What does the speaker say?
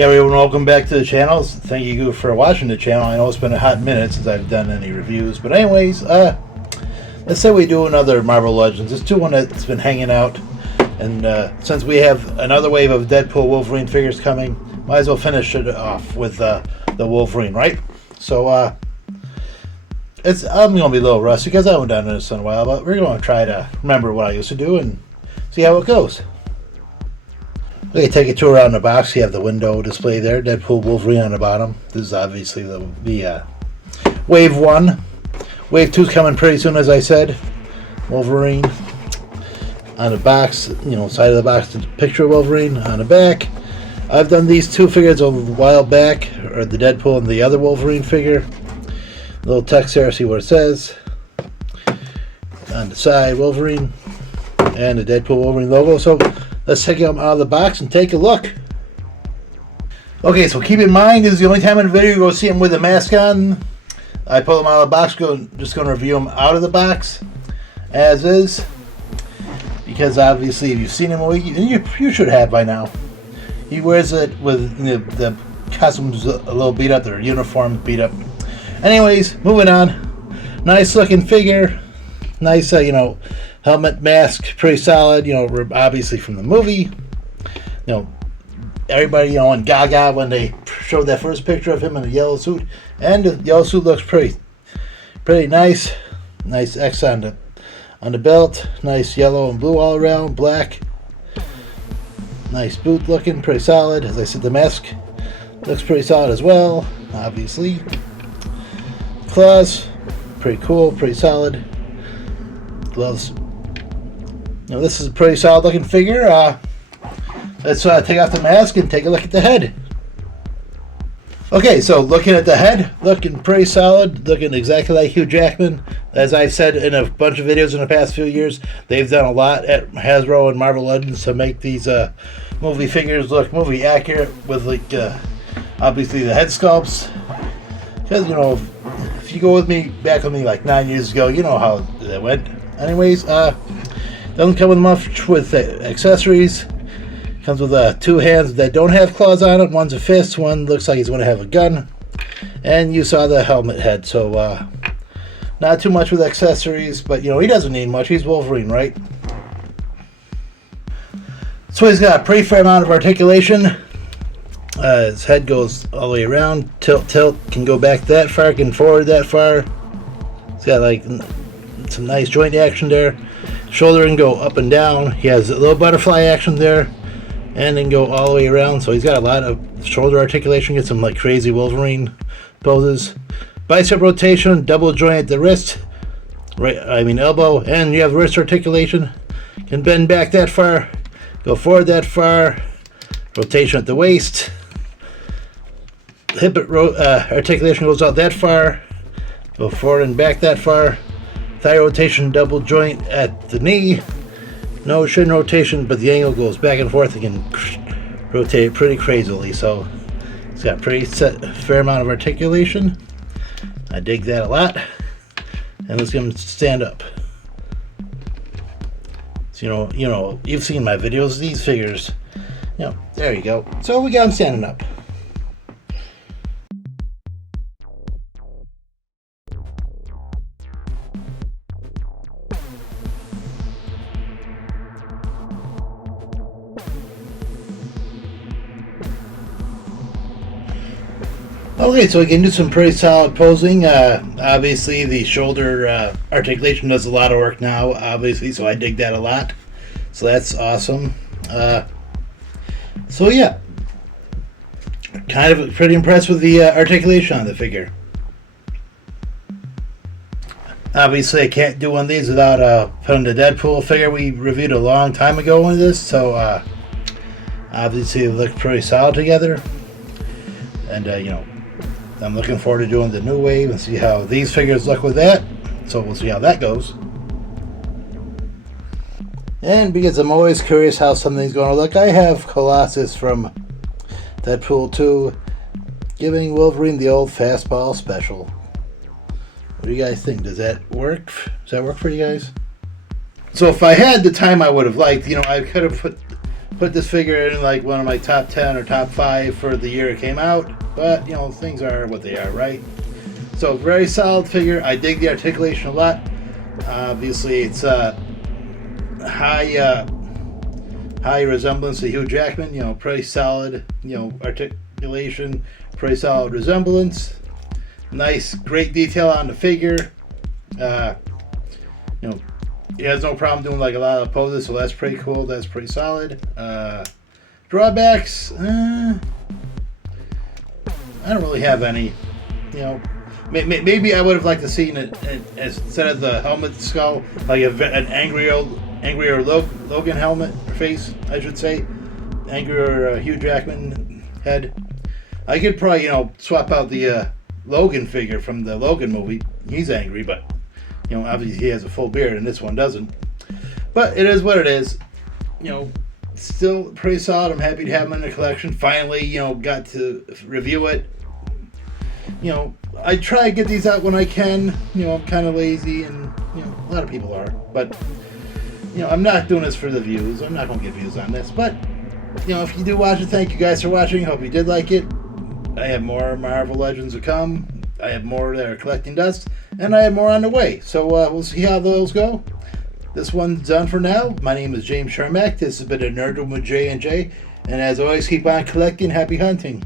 Hey everyone, welcome back to the channel. Thank you for watching the channel. I know it's been a hot minute since I've done any reviews, but anyways, let's say we do another Marvel Legends. Let's do one that's been hanging out, and since we have another wave of Deadpool Wolverine figures coming, might as well finish it off with the Wolverine, right? So I'm gonna be a little rusty because I haven't done this in a while, but we're gonna try to remember what I used to do and see how it goes. Okay, take a tour around the box. You have the window display there, Deadpool Wolverine on the bottom. This is obviously the Wave 1. Wave 2 is coming pretty soon, as I said. Wolverine on the box, side of the box, the picture of Wolverine on the back. I've done these two figures a while back, or the Deadpool and the other Wolverine figure. Little text there, see what it says. On the side, Wolverine, and the Deadpool Wolverine logo. So let's take them out of the box and take a look. Okay, so keep in mind, this is the only time in the video you're going to see them with a mask on. I pull them out of the box, just going to review them out of the box, as is. Because obviously, if you've seen him, you should have by now. He wears it with the costumes a little beat up, their uniform beat up. Anyways, moving on. Nice looking figure. Nice, helmet, mask, pretty solid. Obviously from the movie. Everybody, and Gaga when they showed that first picture of him in the yellow suit, and the yellow suit looks pretty nice. Nice X on the belt. Nice yellow and blue all around. Black. Nice boot looking, pretty solid. As I said, the mask looks pretty solid as well. Obviously, claws, pretty cool, pretty solid. Gloves. This is a pretty solid looking figure. Let's take off the mask and take a look at the head. Okay, so looking at the head, looking pretty solid, looking exactly like Hugh Jackman. As I've said in a bunch of videos in the past few years, they've done a lot at Hasbro and Marvel Legends to make these movie figures look movie accurate with obviously the head sculpts. Because if you go with me back with me like 9 years ago, you know how that went. Anyways, doesn't come with much with accessories. Comes with two hands that don't have claws on it. One's a fist, one looks like he's going to have a gun. And you saw the helmet head, so not too much with accessories, but he doesn't need much. He's Wolverine, right? So he's got a pretty fair amount of articulation. His head goes all the way around. Tilt, can go back that far, can forward that far. He's got some nice joint action there. Shoulder can go up and down. He has a little butterfly action there, and then go all the way around. So he's got a lot of shoulder articulation. Get some crazy Wolverine poses. Bicep rotation, double joint at the wrist, elbow, and you have wrist articulation. Can bend back that far, go forward that far. Rotation at the waist. Hip articulation goes out that far, go forward and back that far. Thigh rotation, double joint at the knee. No shin rotation, but the angle goes back and forth. It can rotate pretty crazily, so it's got pretty fair amount of articulation. I dig that a lot. And let's get him stand up. So, you've seen my videos. These figures, there you go. So we got him standing up. Okay, so we can do some pretty solid posing. Obviously, the shoulder articulation does a lot of work now, obviously, so I dig that a lot. So that's awesome. So yeah, kind of pretty impressed with the articulation on the figure. Obviously, I can't do one of these without putting the Deadpool figure we reviewed a long time ago into this, so obviously they look pretty solid together. And, I'm looking forward to doing the new wave and see how these figures look with that. So we'll see how that goes. And because I'm always curious how something's going to look, I have Colossus from Deadpool 2 giving Wolverine the old fastball special. What do you guys think? Does that work? Does that work for you guys? So if I had the time I would have liked, I could have put this figure in like one of my top 10 or top 5 for the year it came out, but you know, things are what they are, right? So very solid figure. I dig the articulation a lot. Obviously, it's high resemblance to Hugh Jackman. You know, pretty solid. You know, articulation, pretty solid resemblance. Nice, great detail on the figure. You know, he has no problem doing like a lot of poses, so that's pretty cool. That's pretty solid. Drawbacks, I don't really have any. You know, maybe I would have liked to see it instead of the helmet skull, like an angrier Logan helmet or face, I should say, angrier Hugh Jackman head. I could probably, you know, swap out the Logan figure from the Logan movie. He's angry, but you know, obviously he has a full beard and this one doesn't. But it is what it is. You know, still pretty solid. I'm happy to have him in the collection. Finally, you know, got to review it. You know, I try to get these out when I can. You know, I'm kind of lazy, and you know, a lot of people are. But you know, I'm not doing this for the views. I'm not going to get views on this. But you know, if you do watch it, thank you guys for watching. Hope you did like it. I have more Marvel Legends to come. I have more that are collecting dust, and I have more on the way. So we'll see how those go. This one's done for now. My name is James Sharmack. This has been a Nerd Room with J&J. And as always, keep on collecting. Happy hunting.